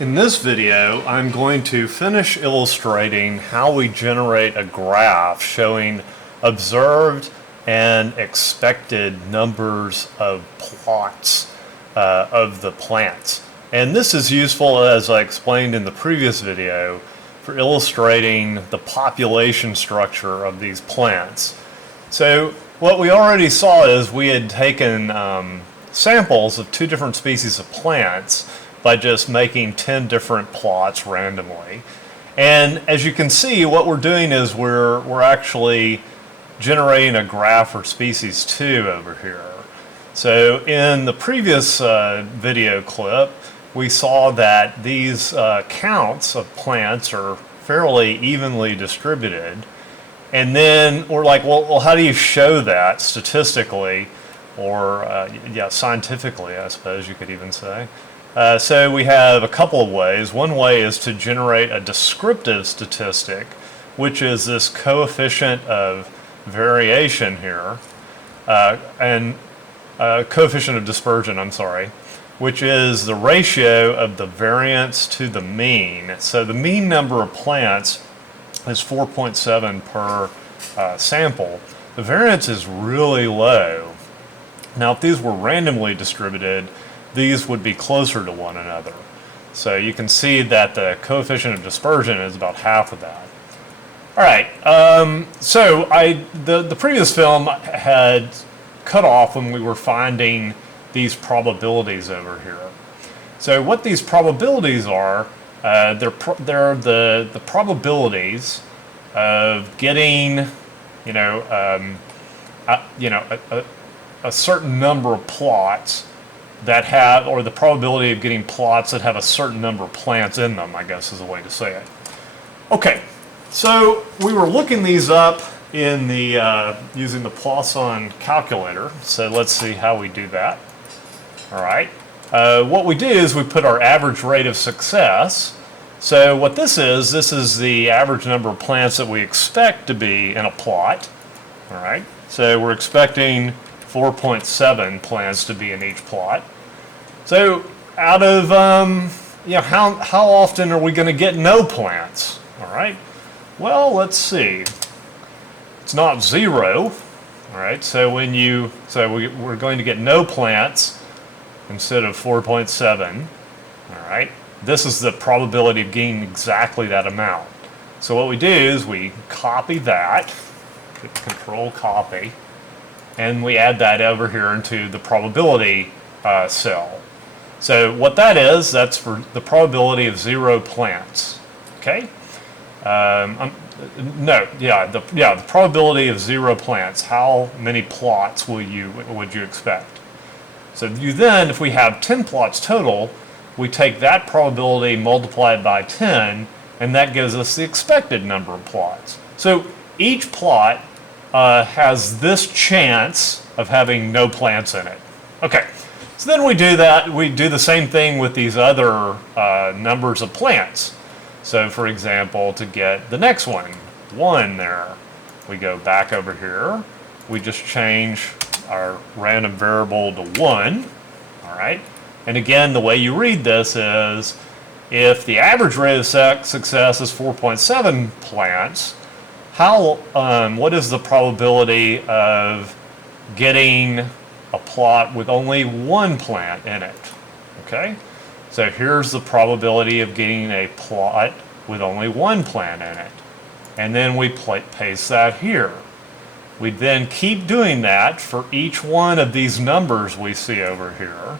In this video, I'm going to finish illustrating how we generate a graph showing observed and expected numbers of plots of the plants. And this is useful, as I explained in the previous video, for illustrating the population structure of these plants. So what we already saw is we had taken samples of two different species of plants by just making 10 different plots randomly. And as you can see, what we're doing is we're actually generating a graph for species 2 over here. So in the previous video clip, we saw that these counts of plants are fairly evenly distributed. And then we're like, well, how do you show that statistically, or scientifically, I suppose you could even say. So we have a couple of ways. One way is to generate a descriptive statistic, which is this coefficient of variation here, and coefficient of dispersion, I'm sorry, which is the ratio of the variance to the mean. So the mean number of plants is 4.7 per sample. The variance is really low. Now, if these were randomly distributed, these would be closer to one another. So you can see that the coefficient of dispersion is about half of that. All right, so the previous film had cut off when we were finding these probabilities over here. So what these probabilities are, they're the probabilities of getting, a certain number of plots that have, or the probability of getting plots that have a certain number of plants in them, I guess is a way to say it. Okay, so we were looking these up in the using the Poisson calculator. So let's see how we do that. All right, what we do is we put our average rate of success. So what this is the average number of plants that we expect to be in a plot. All right, so we're expecting 4.7 plants to be in each plot. So out of, how often are we going to get no plants? All right, well, let's see. It's not 0. All right, so we're going to get no plants instead of 4.7. All right, this is the probability of getting exactly that amount. So what we do is we copy that, Control copy, and we add that over here into the probability cell. So what that is, that's for the probability of 0 plants. Okay. The probability of 0 plants. How many plots would you expect? So if we have 10 plots total, we take that probability, multiply it by 10, and that gives us the expected number of plots. So each plot has this chance of having no plants in it. Okay, so then we do that. We do the same thing with these other numbers of plants. So for example, to get the next one, 1 there, we go back over here. We just change our random variable to 1, all right? And again, the way you read this is if the average rate of success is 4.7 plants, what is the probability of getting a plot with only 1 plant in it? Okay, so here's the probability of getting a plot with only 1 plant in it. And then we paste that here. We then keep doing that for each one of these numbers we see over here.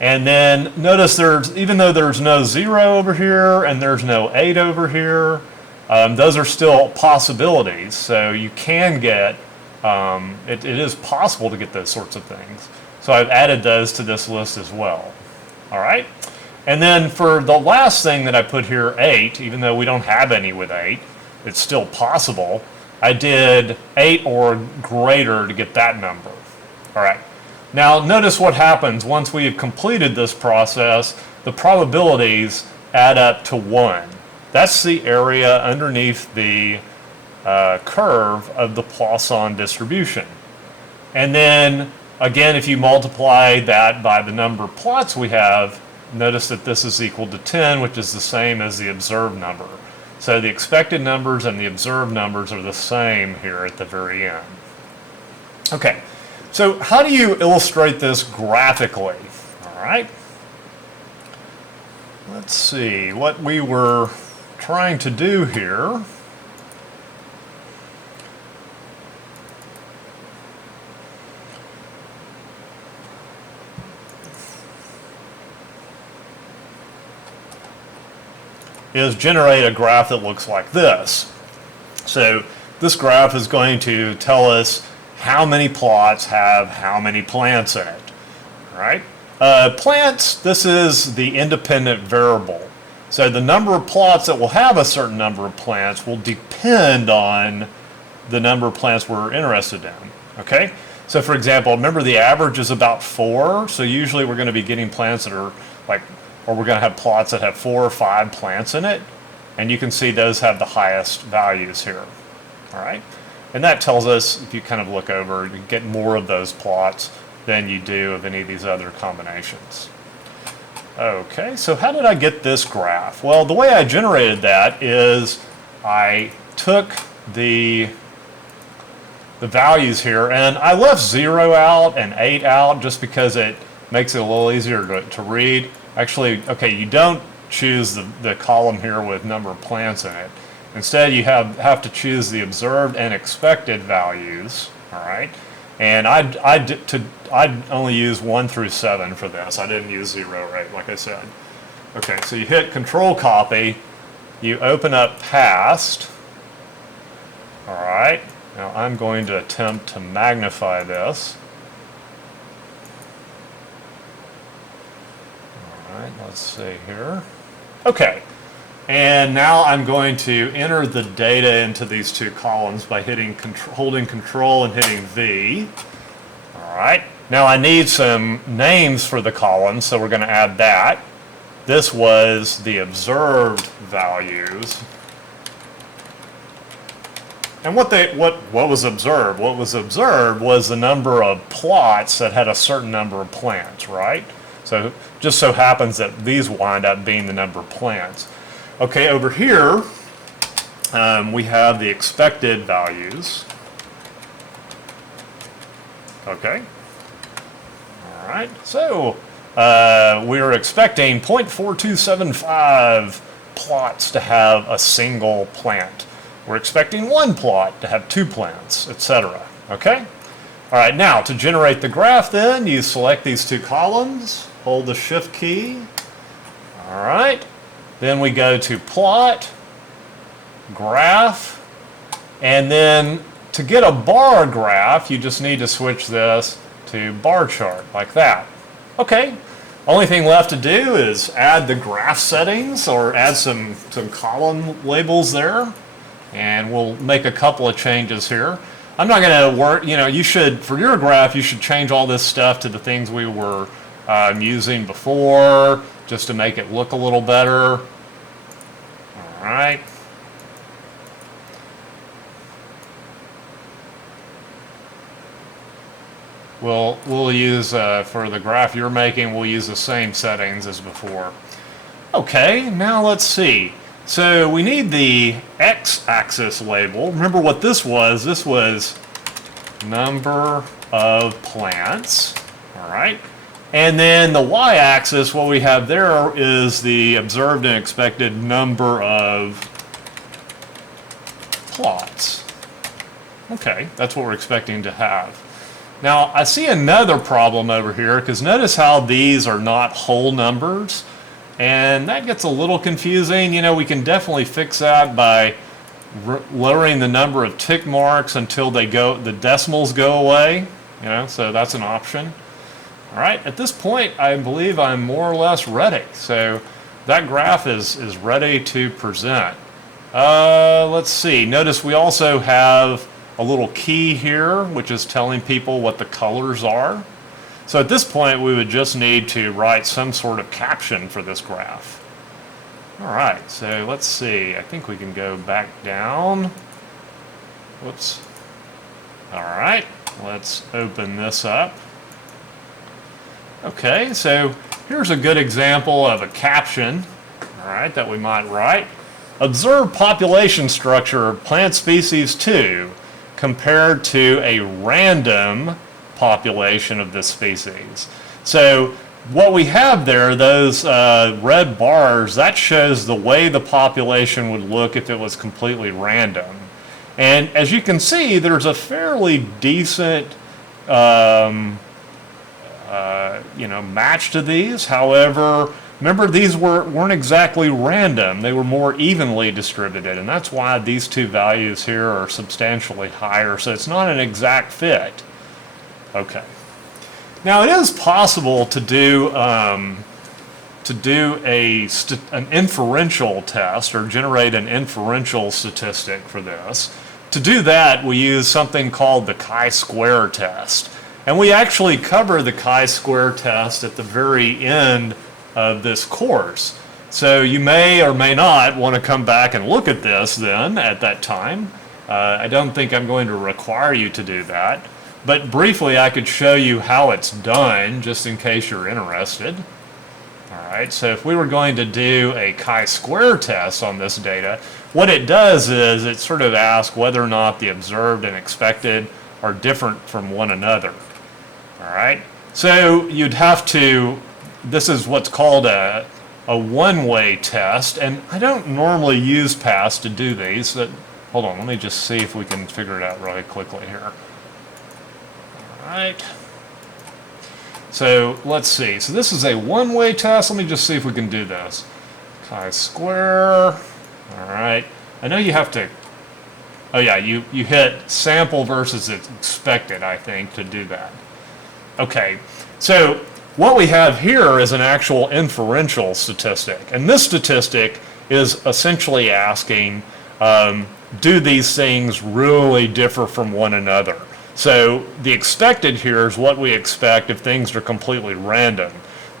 And then notice even though there's no 0 over here and there's no 8 over here, those are still possibilities. So you can get, it is possible to get those sorts of things. So I've added those to this list as well. All right. And then for the last thing that I put here, 8, even though we don't have any with 8, it's still possible. I did 8 or greater to get that number. All right. Now notice what happens once we have completed this process. The probabilities add up to 1. That's the area underneath the curve of the Poisson distribution. And then again, if you multiply that by the number of plots we have, notice that this is equal to 10, which is the same as the observed number. So the expected numbers and the observed numbers are the same here at the very end. Okay, so how do you illustrate this graphically? All right. Let's see what we were trying to do here. Is generate a graph that looks like this. So this graph is going to tell us how many plots have how many plants in it. All right? Plants, this is the independent variable. So the number of plots that will have a certain number of plants will depend on the number of plants we're interested in. Okay? So for example, remember the average is about 4. So usually we're going to be getting plants that are like, or we're going to have plots that have 4 or 5 plants in it. And you can see those have the highest values here. All right? And that tells us, if you kind of look over, you get more of those plots than you do of any of these other combinations. Okay, so how did I get this graph? Well, the way I generated that is I took the values here, and I left 0 out and 8 out just because it makes it a little easier to read. Actually, okay, you don't choose the column here with number of plants in it. Instead, you have to choose the observed and expected values, all right? And I'd only use 1 through 7 for this. I didn't use 0 or 8, like I said. Okay, so you hit Control Copy, you open up Past, all right? Now I'm going to attempt to magnify this. All right, let's see here. Okay, and now I'm going to enter the data into these two columns by holding Control and hitting V. All right, now I need some names for the columns, so we're going to add that. This was the observed values. And what was observed? What was observed was the number of plots that had a certain number of plants, right? So just so happens that these wind up being the number of plants. Okay, over here we have the expected values. Okay. All right. So we're expecting 0.4275 plots to have a single plant. We're expecting 1 plot to have 2 plants, etc. Okay? All right, now to generate the graph then, you select these 2 columns, hold the Shift key. All right. Then we go to Plot, Graph, and then to get a bar graph, you just need to switch this to bar chart, like that. Okay. Only thing left to do is add the graph settings or add some column labels there. And we'll make a couple of changes here. I'm not going to work, you should, for your graph, you should change all this stuff to the things we were using before, just to make it look a little better. All right. We'll use, for the graph you're making, we'll use the same settings as before. Okay, now let's see. So we need the x-axis label. Remember what this was? This was number of plants, all right? And then the y-axis, what we have there is the observed and expected number of plots. Okay, that's what we're expecting to have. Now, I see another problem over here, because notice how these are not whole numbers. And that gets a little confusing. We can definitely fix that by lowering the number of tick marks until the decimals go away. So that's an option. All right, at this point, I believe I'm more or less ready. So that graph is ready to present. Let's see. Notice we also have a little key here, which is telling people what the colors are. So at this point, we would just need to write some sort of caption for this graph. All right, so let's see. I think we can go back down. Whoops. All right, let's open this up. Okay, so here's a good example of a caption, all right, that we might write. Observe population structure of plant species 2 compared to a random population of this species. So what we have there, those red bars, that shows the way the population would look if it was completely random. And as you can see, there's a fairly decent match to these. However, remember, these weren't exactly random. They were more evenly distributed, and that's why these two values here are substantially higher. So it's not an exact fit. Okay. Now it is possible to do an inferential test or generate an inferential statistic for this. To do that, we use something called the chi-square test. And we actually cover the chi-square test at the very end of this course. So you may or may not want to come back and look at this then at that time. I don't think I'm going to require you to do that. But briefly, I could show you how it's done, just in case you're interested. All right, so if we were going to do a chi-square test on this data, what it does is it sort of asks whether or not the observed and expected are different from one another. All right, so you'd have to, this is what's called a one-way test, and I don't normally use pass to do these. Hold on, let me just see if we can figure it out really quickly here. Right. So let's see. So this is a one-way test. Let me just see if we can do this. Chi-square. All right. I know you have to. Oh yeah, you hit sample versus expected, I think, to do that. Okay. So what we have here is an actual inferential statistic, and this statistic is essentially asking, do these things really differ from one another? So the expected here is what we expect if things are completely random.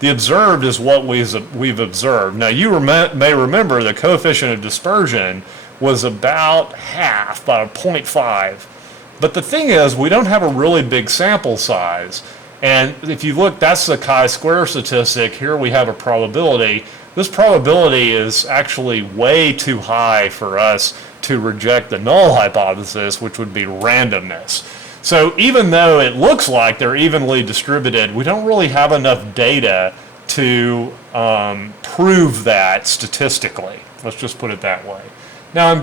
The observed is what we've observed. Now you may remember the coefficient of dispersion was about half, about 0.5. But the thing is, we don't have a really big sample size. And if you look, that's the chi-square statistic. Here we have a probability. This probability is actually way too high for us to reject the null hypothesis, which would be randomness. So even though it looks like they're evenly distributed, we don't really have enough data to prove that statistically. Let's just put it that way. Now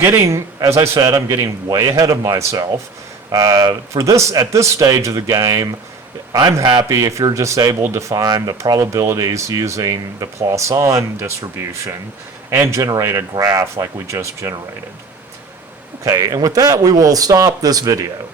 as I said, I'm getting way ahead of myself. At this stage of the game, I'm happy if you're just able to find the probabilities using the Poisson distribution and generate a graph like we just generated. Okay, and with that, we will stop this video.